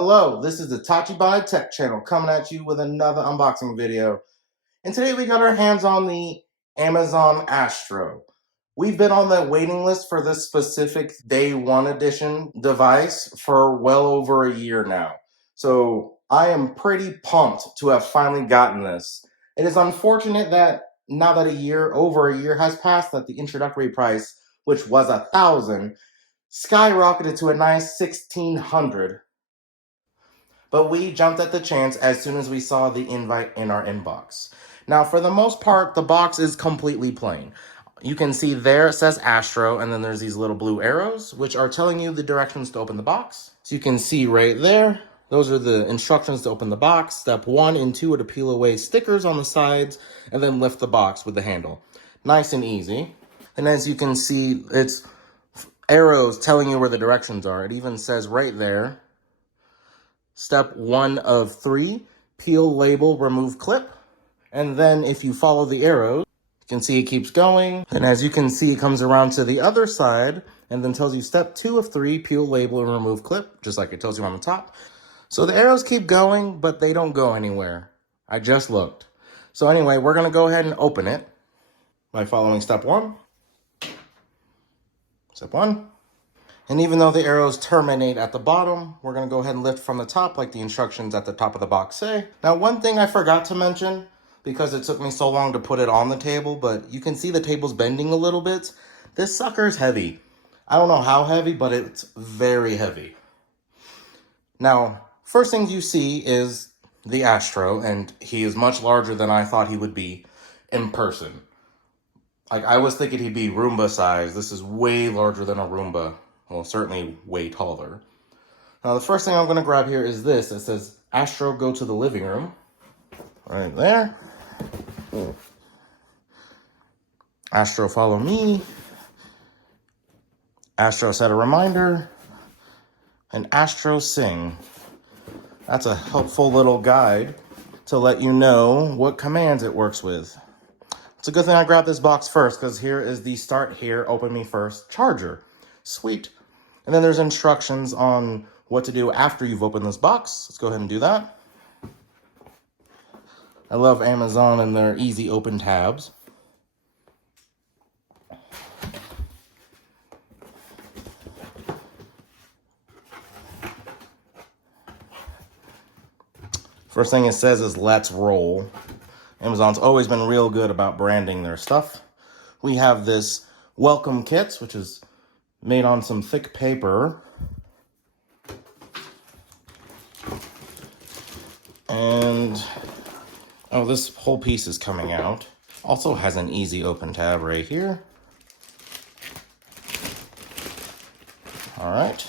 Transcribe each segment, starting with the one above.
Hello, this is the Tachibana Tech channel coming at you with another unboxing video. And today we got our hands on the Amazon Astro. We've been on the waiting list for this specific Day 1 edition device for well over a year now. So I am pretty pumped to have finally gotten this. It is unfortunate that now that over a year has passed, that the introductory price, which was $1,000, skyrocketed to a nice $1,600. But we jumped at the chance as soon as we saw the invite in our inbox. Now, for the most part, the box is completely plain. You can see there it says Astro, and then there's these little blue arrows, which are telling you the directions to open the box. So you can see right there, those are the instructions to open the box. Step 1 and 2 are to peel away stickers on the sides, and then lift the box with the handle. Nice and easy. And as you can see, it's arrows telling you where the directions are. It even says right there, Step 1 of 3, peel, label, remove clip. And then if you follow the arrows, you can see it keeps going. And as you can see, it comes around to the other side and then tells you step 2 of 3, peel, label, and remove clip, just like it tells you on the top. So the arrows keep going, but they don't go anywhere. I just looked. So anyway, we're gonna go ahead and open it by following step 1. Step 1. And even though the arrows terminate at the bottom, we're going to go ahead and lift from the top like the instructions at the top of the box say. Now, one thing I forgot to mention, because it took me so long to put it on the table, but you can see the table's bending a little bit. This sucker is heavy. I don't know how heavy, but it's very heavy. Now, first thing you see is the Astro, and he is much larger than I thought he would be in person. Like, I was thinking he'd be Roomba size. This is way larger than a Roomba. Well, certainly way taller. Now, the first thing I'm going to grab here is this. It says, Astro, go to the living room. Right there. Astro, follow me. Astro, set a reminder. And Astro, sing. That's a helpful little guide to let you know what commands it works with. It's a good thing I grabbed this box first, because here is the start here, open me first charger. Sweet. And then there's instructions on what to do after you've opened this box. Let's go ahead and do that. I love Amazon and their easy open tabs. First thing it says is let's roll. Amazon's always been real good about branding their stuff. We have this welcome kit, which is made on some thick paper. And, oh, this whole piece is coming out. Also has an easy open tab right here. All right.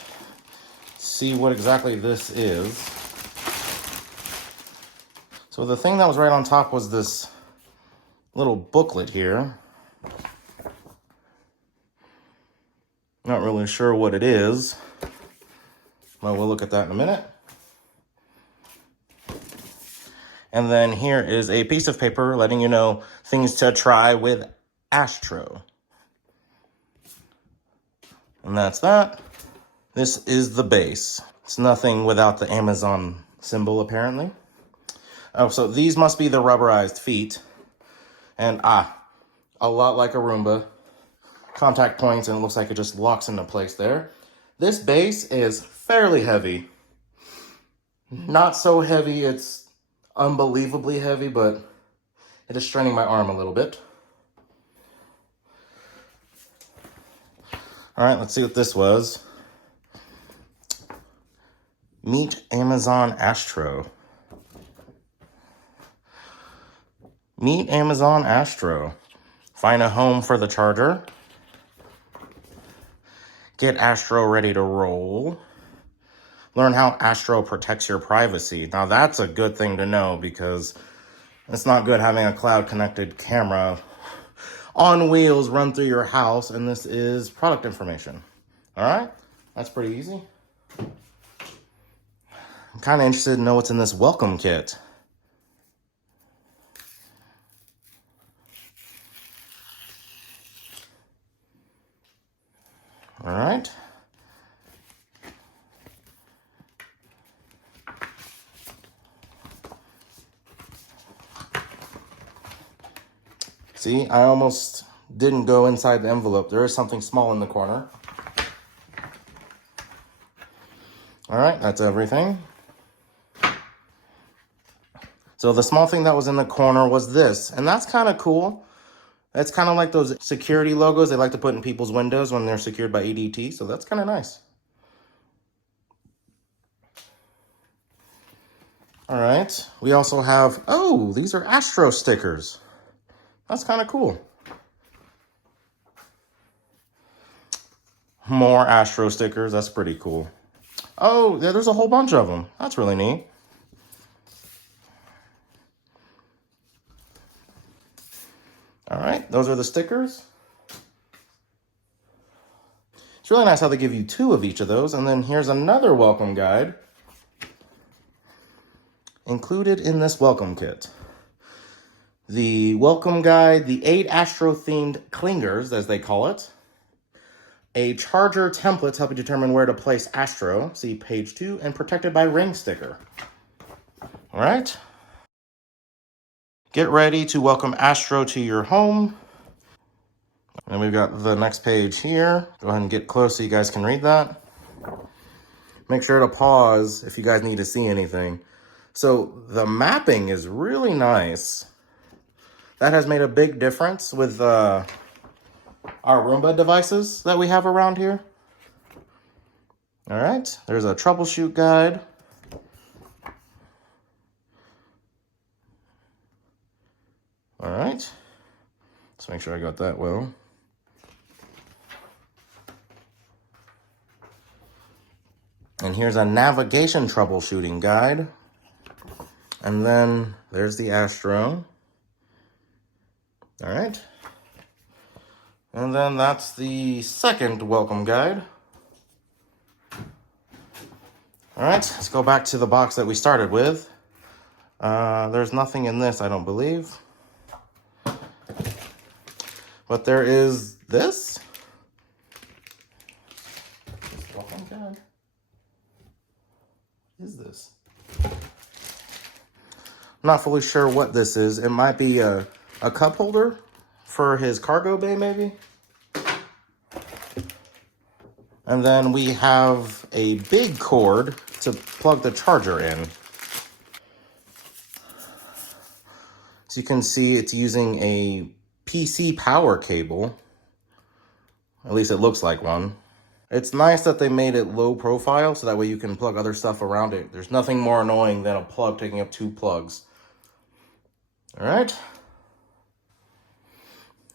See what exactly this is. So the thing that was right on top was this little booklet here. Not really sure what it is. Well, we'll look at that in a minute. And then here is a piece of paper letting you know things to try with Astro. And that's that. This is the base. It's nothing without the Amazon symbol, apparently. Oh, so these must be the rubberized feet. And a lot like a Roomba. Contact points, and it looks like it just locks into place there. This base is fairly heavy. Not so heavy, it's unbelievably heavy, but it is straining my arm a little bit. All right, let's see what this was. Meet Amazon Astro. Meet Amazon Astro. Find a home for the charger. Get Astro ready to roll. Learn how Astro protects your privacy. Now that's a good thing to know, because it's not good having a cloud-connected camera on wheels run through your house, and this is product information. All right, that's pretty easy. I'm kind of interested to know what's in this welcome kit. All right. See, I almost didn't go inside the envelope. There is something small in the corner. All right, that's everything. So the small thing that was in the corner was this, and that's kind of cool. That's kind of like those security logos they like to put in people's windows when they're secured by EDT, so that's kind of nice. All right, we also have, oh, these are Astro stickers. That's kind of cool. More Astro stickers, that's pretty cool. Oh, yeah, there's a whole bunch of them. That's really neat. All right, those are the stickers. It's really nice how they give you 2 of each of those. And then here's another welcome guide included in this welcome kit. The welcome guide, the 8 Astro-themed clingers, as they call it. A charger template to help you determine where to place Astro, see page 2, and protected by ring sticker. All right. Get ready to welcome Astro to your home. And we've got the next page here. Go ahead and get close so you guys can read that. Make sure to pause if you guys need to see anything. So the mapping is really nice. That has made a big difference with our Roomba devices that we have around here. All right, there's a troubleshoot guide. All right, let's make sure I got that well. And here's a navigation troubleshooting guide. And then there's the Astro. All right. And then that's the second welcome guide. All right, let's go back to the box that we started with. There's nothing in this, I don't believe. But there is this. Welcome guide. What is this? I'm not fully sure what this is. It might be a cup holder for his cargo bay, maybe. And then we have a big cord to plug the charger in. So you can see it's using a PC power cable. At least it looks like one. It's nice that they made it low profile so that way you can plug other stuff around it. There's nothing more annoying than a plug taking up 2 plugs. All right.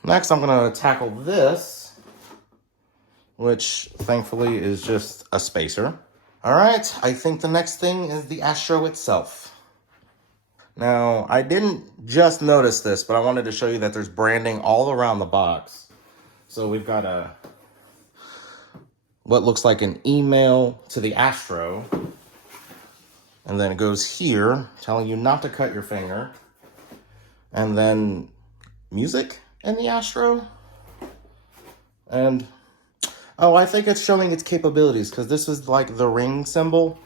Next, I'm gonna tackle this, which thankfully is just a spacer. All right, I think the next thing is the Astro itself. Now, I didn't just notice this, but I wanted to show you that there's branding all around the box. So we've got what looks like an email to the Astro. And then it goes here, telling you not to cut your finger. And then music in the Astro. And, oh, I think it's showing its capabilities, because this is like the ring symbol.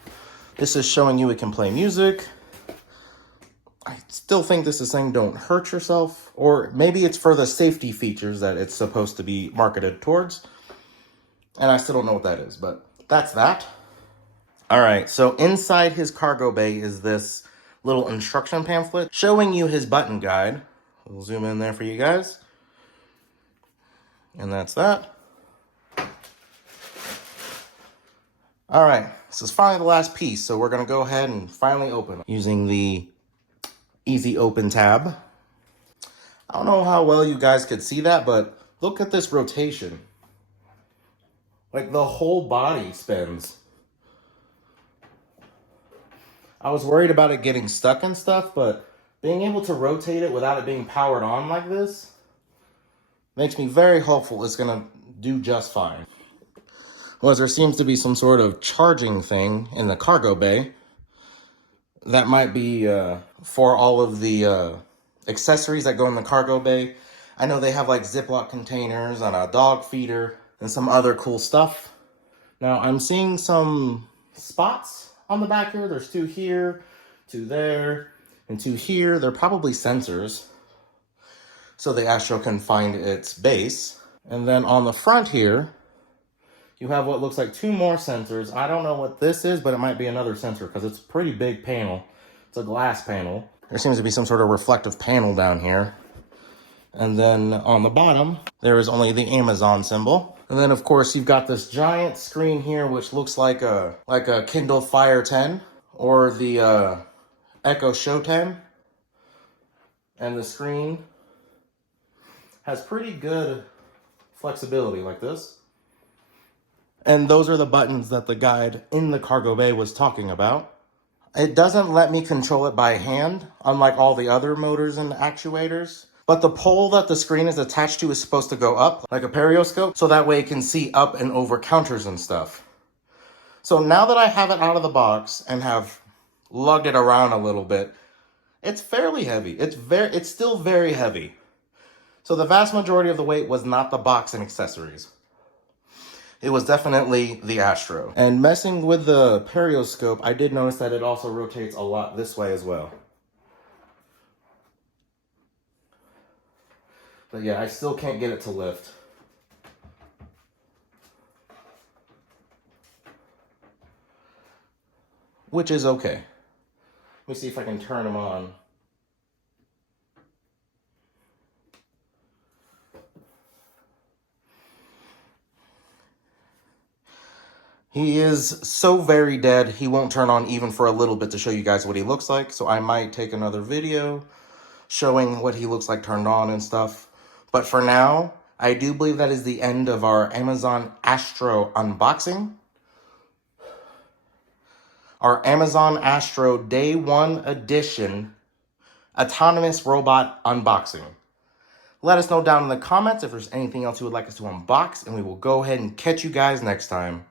This is showing you it can play music. I still think this is saying don't hurt yourself, or maybe it's for the safety features that it's supposed to be marketed towards. And I still don't know what that is, but that's that. All right, so inside his cargo bay is this little instruction pamphlet showing you his button guide. We'll zoom in there for you guys. And that's that. All right, this is finally the last piece, so we're gonna go ahead and finally open it using the easy open tab. I don't know how well you guys could see that, but look at this rotation. Like the whole body spins. I was worried about it getting stuck and stuff, but being able to rotate it without it being powered on like this makes me very hopeful it's gonna do just fine. Well, there seems to be some sort of charging thing in the cargo bay. That might be for all of the accessories that go in the cargo bay. I know they have like Ziploc containers and a dog feeder and some other cool stuff. Now I'm seeing some spots on the back here. There's 2 here, 2 there, and 2 here. They're probably sensors. so the Astro can find its base. And then on the front here, you have what looks like 2 more sensors. I don't know what this is, but it might be another sensor because it's a pretty big panel. It's a glass panel. There seems to be some sort of reflective panel down here. And then on the bottom, there is only the Amazon symbol. And then of course you've got this giant screen here, which looks like a Kindle Fire 10 or the Echo Show 10. And the screen has pretty good flexibility like this. And those are the buttons that the guide in the cargo bay was talking about. It doesn't let me control it by hand, unlike all the other motors and actuators. But the pole that the screen is attached to is supposed to go up, like a periscope, so that way it can see up and over counters and stuff. So now that I have it out of the box and have lugged it around a little bit, it's fairly heavy. It's still very heavy. So the vast majority of the weight was not the box and accessories. It was definitely the Astro. And messing with the periscope, I did notice that it also rotates a lot this way as well. But yeah, I still can't get it to lift. Which is okay. Let me see if I can turn them on. He is so very dead, he won't turn on even for a little bit to show you guys what he looks like. So I might take another video showing what he looks like turned on and stuff. But for now, I do believe that is the end of our Amazon Astro unboxing. Our Amazon Astro Day 1 Edition Autonomous Robot Unboxing. Let us know down in the comments if there's anything else you would like us to unbox, and we will go ahead and catch you guys next time.